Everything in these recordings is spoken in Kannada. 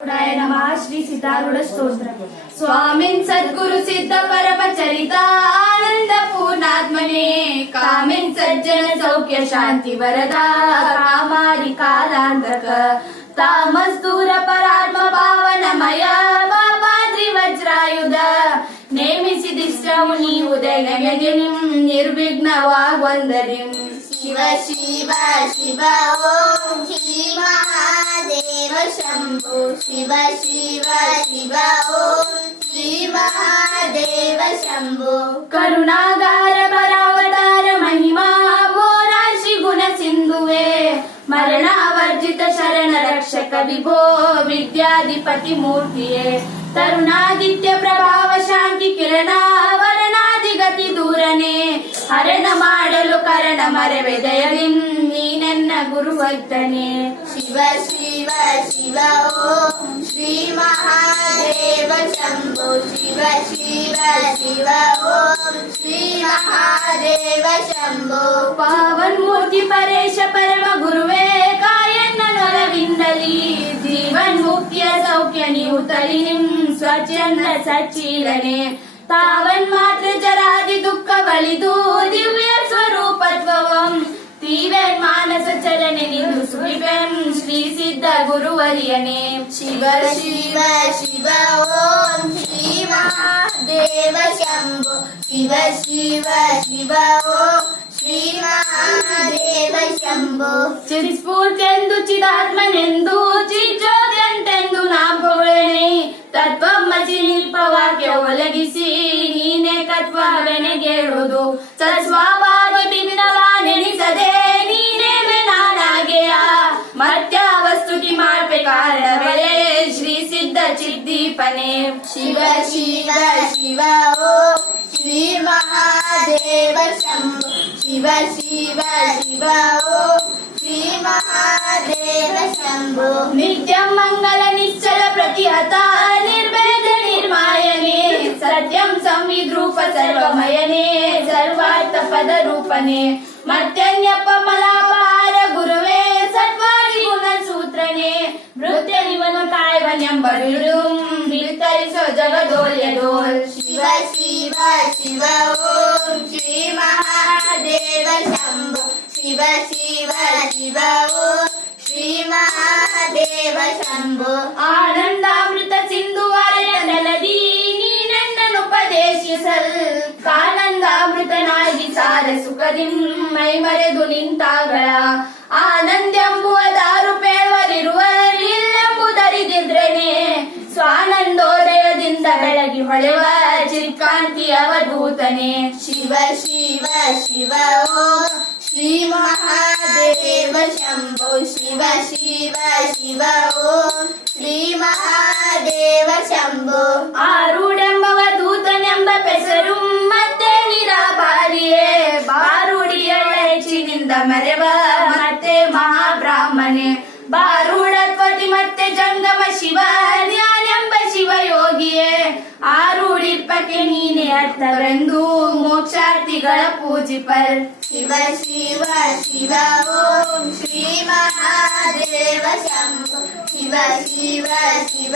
नमः श्री सितारूढ़ स्तोत्र स्वामिन् सद्गुरु सिद्ध परम चरिता आनंद पूर्णात्मने कामिन् सज्जन सौख्य शांति वरदा कामारि कालांतक तामस दूर परात्म पावनमय पापाद्रि वज्रायुध ನೇಮಿಸಿದಿಷ್ಟವು ನೀವು ದೈನವ್ಯಗೆ ನಿರ್ವಿಘ್ನವಾಗೊಂದರಿ ಶಿವ ಶಿವ ಶಿವ ಓಂ ಶ್ರೀ ಮಹಾದೇವ ಶಂಭು ಶಿವ ಶಿವ ಶಿವ ಓಂ ಶ್ರೀ ಮಹಾದೇವ ಶಂಭು ಕರುಣಾಗಾರ ಪರಾವತಾರ ಮಹಿಮಾ ಘೋರಾಶಿ ಗುಣ ಸಿಂಧುವೆ ಮರಣಾವರ್ಜಿತ ಶರಣ ರಕ್ಷಕ ವಿಭೋ ವಿದ್ಯಾಧಿಪತಿ ಮೂರ್ತಿಯೇ ತರುಣಾದಿತ್ಯ ಪ್ರಭಾವ ಶಾಂತಿ ಕಿರಣ ವರಣಾದಿಗತಿ ದೂರನೆ ಹರಣ ಮಾಡಲು ಕರಣ ಮರವೆ ದಯವಿಂ ನೀನೆನ್ನ ಗುರುವರ್ಧನೆ ಶಿವ ಶಿವ ಶಿವ ಓಂ ಶ್ರೀ ಮಹಾದೇವ ಶಂಭು ಶಿವ ಶಿವ ಶಿವ ಓಂ ಶ್ರೀ ಮಹಾದೇವ ಶಂಭು ಪಾವನ್ ಮೂರ್ತಿ ಪರೇಶ ಪರಮ ಗುರುವೇ ಕಾಯನ್ನ ನೊಲವಿಂದಲಿ ಜೀವನ್ ಮುಕ್ತಿಯ ಸೌಖ್ಯ ನೀವು ತರಿ ನಿಮ್ ಸ್ವಚ್ಛಂದ ಸಚ್ಚೀಲನೆ ತಾವನ್ ಮಾತ್ರ ಜರಾದಿ ದುಃಖ ಬಳಿದು ದಿವ್ಯ ಸ್ವರೂಪತ್ವವಂ ತೀವನ್ ಮಾನಸ ಚರಣೆ ನಿಂದು ಸುರಿವೆಂ ಶ್ರೀ ಸಿದ್ಧ ಗುರುವರಿಯನೇ ಶಿವ ಶಿವ ಶಿವ ಓಂ ಶ್ರೀ ಮಹಾದೇವ ಶಂಭು ಶಿವ ಶಿವ ಶಿವ ಓಂ ಶ್ರೀ ಮಹಾದೇವ ಶಂಭು ಚಿತ್ಸ್ಫೂರ್ತೆಂದು ಚಿದಾತ್ಮನೆಂದು ಚಿಜ್ಯೋತ್ಯಂತೆಂದು ನಾಂಪುಗಳನೆ ತತ್ವಮಸಿ ನಿಲ್ಪವಾಕ್ಯ ಒಲಗಿಸಿ ನೀನೆ ತತ್ವವೆನೆಗೇಳುವುದು ಸಸ್ವಾಭಾವ ಭಿನ್ನವಾನೆನಿಸದೆ ನೀನೇ ನಾನಾಗೆಯ ಮತ್ಯ ವಸ್ತುತಿ ಮಾರ್ಪೆ ಕಾರಣಗಳೇ ಶ್ರೀ ಸಿದ್ಧ ಚಿದ್ದೀಪನೆ ಶಿವ ಶಿವ ಶಿವ ಓಂ ಶ್ರೀ ಮಹಾದೇವ ಶಂಭು ಶಿವ ಶಿವ ಶಿವ ಓಂ ಶ್ರೀ ಮಹಾದೇವ ಶಂಭು ನಿತ್ಯ ಮಂಗಲ ನಿಶ್ಚಲ ಪ್ರತಿಹತ ನಿರ್ಭೇದ ನಿರ್ಮಾಯನೆ ಸತ್ಯಂ ಸಂವಿದ್ರೂಪ ಸರ್ವಮಯನೆ ಸರ್ವಾರ್ಥ ಪದ ರೂಪನೆ ಮತ್ಯನ್ಯಪ್ಪ ಮಲಾಪಹಾರ ಗುರುವೇ ಸತ್ವಾದಿ ಗುಣ ಸೂತ್ರನೆ ನೃತ್ಯ ನಿವನು ಕಾಯ್ವನೆಂಬರು ವಿಸ್ತರಿಸೋ ಜಗದೋಲ್ಯದೋಲ್ ಶಿವ ಶಿವ ಶಿವ ಓಂ ಶ್ರೀ ಮಹಾದೇವ ಶಂಭು ಶಿವ ಶಿವ ಶಿವ ಓಂ ಶ್ರೀ ಮಹಾದೇವ ಶಂಭು ಆನಂದಾಮೃತ ಸಿಂಧು ಅರಯನದಿ ನೀನನ್ನುಪದೇಶಿಸಲ್ ಕಾನಂದಾಮೃತನಾಗಿ ಸಾರ ಸುಖದಿಂ ಮೈ ಮರೆದು ನಿಂತಾಗಳ ಆನಂದೆಂಬುವ ದಾರು ಪೇಳುವರಿರುವ ಇಲ್ಲೆಂಬುದರಿದಿದ್ರೇನೆ ಸ್ವಾನಂದೋದಯದಿಂದ ಬೆಳಗಿ ಹೊಳೆವ ಚಿತ್ಕಾಂತಿ ಅವಧೂತನೆ ಶಿವ ಶಿವ ಶಿವ ಓಂ ಶ್ರೀ ಮಹಾದೇವ ಶಂಭು ಶಿವ ಶಿವ ಶಿವ ಓಂ ಶ್ರೀ ಮಹಾದೇವ ಶಂಭು ಆರೂಢೆಂಬವ ದೂತನೆಂಬ ಪೆಸರು ಮತ್ತೆ ನಿರಾಭಾರಿಯೇ ಬಾರೂಢಿಯ ಹೆಚ್ಚಿನಿಂದ ಮರೆವ ಮತ್ತೆ ಮಹಾಬ್ರಾಹ್ಮಣೆ ಬಾರೂಢತ್ವತಿ ಮತ್ತೆ ಜಂಗಮ ಶಿವ ಜ್ಞಾನೆಂಬ ಶಿವಯೋಗಿಯೇ ಆರೂಢಿಪ್ಪಕ್ಕೆ ನೀನೆ ಅರ್ಥವೆಂದು ಮೋಕ್ಷಾರ್ಥಿಗಳ ಪೂಜಿಪರ್ ಶಿವ ಶಿವ ಶಿವ ಓಂ ಶ್ರೀ ಮಹಾದೇವ ಶಂಭು ಶಿವ ಶಿವ ಶಿವ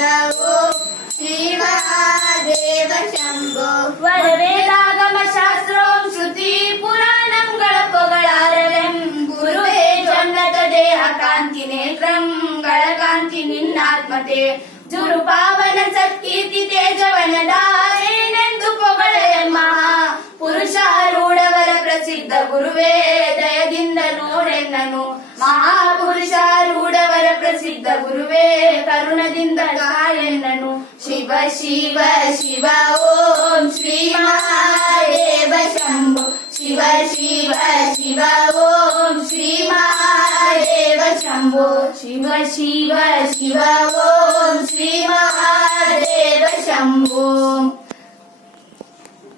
ಓಂ ಶ್ರೀ ಮಹಾದೇವ ಶಂಭು ವರವೇದಾಗಮ ಶಾಸ್ತ್ರೋಂ ಶ್ರುತಿ ಪುರಾಣಂಗಳ ಪೊಗಳಾರವೆಂ ಗುರುವೇ ಜನ್ನತ ದೇಹ ಕಾಂತಿ ನೇತ್ರಂ ಗಳಕಾಂತಿ ನಿನ್ನಾತ್ಮತೆ ಜುರು ಪಾವನ ಸತ್ಕೀರ್ತಿ ತೇಜವನದಾನೆಂದು ಪೊಗಳೆಯಮ್ಮ ಪುರುಷಾರೂಢವರ ಪ್ರಸಿದ್ಧ ಗುರುವೇ ದಯದಿಂದ ನೋಡೆನ್ನನು ಮಹಾಪುರುಷಾರೂಢವರ ಪ್ರಸಿದ್ಧ ಗುರುವೇ ಕರುಣದಿಂದ ಕಾಯೆನ್ನನು ಶಿವ ಶಿವ ಶಿವ ಓಂ ಶ್ರೀ ಮಹಾದೇವ ಶಂಭು ಶಿವ ಶಿವ ಶಿವ ಓಂ ಶ್ರೀ ಮಹಾದೇವ ಶಂಭು ಶಿವ ಶಿವ ಶಿವ ಓಂ ಶ್ರೀ ಮಹಾದೇವ ಶಂಭು